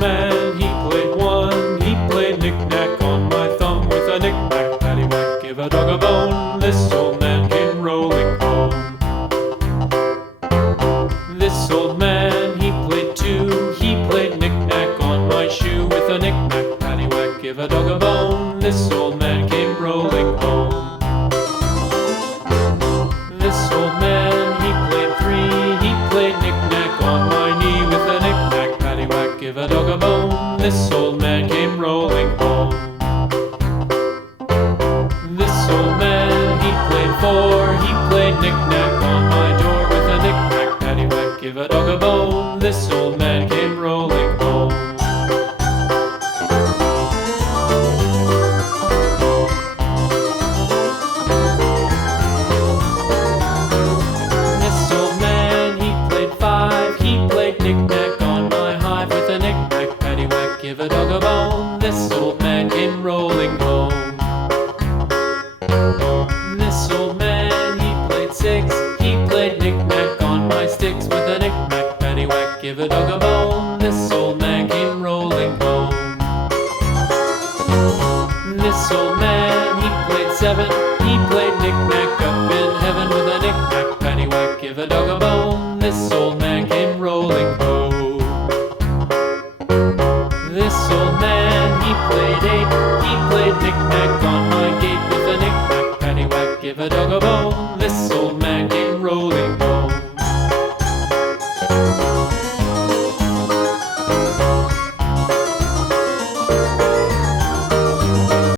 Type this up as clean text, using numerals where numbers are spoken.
man, he played one. He played knick-knack on my thumb with a knick-knack, paddywhack, give a dog a bone. This old man came rolling home. This old man, he played two. He played knick-knack on my shoe with a knick-knack, paddywhack, give a dog a bone. This old man came rolling home. This old man, he played three. He played knick-knack on my knee with a knick-knack, paddywhack, give a dog a bone. This old man came rolling home. This old man, he played four. He played knick-knack on my door with a knick-knack, paddywhack, give a dog a bone. This old man came rolling home. This old man, he played five. He played knick-knack on my hive with a knick-knack, paddywhack, give a dog a bone. This old man came rolling home. This old man, he played six. He played knick-knack on my sticks with a knick-knack, paddywhack, give a dog a bone. This old man came rolling home. This old man, he played seven. He played knick-knack up in heaven with a knick-knack, paddywhack, give a dog a bone. This old man came rolling home. This old man, he played eight. He played knick-knack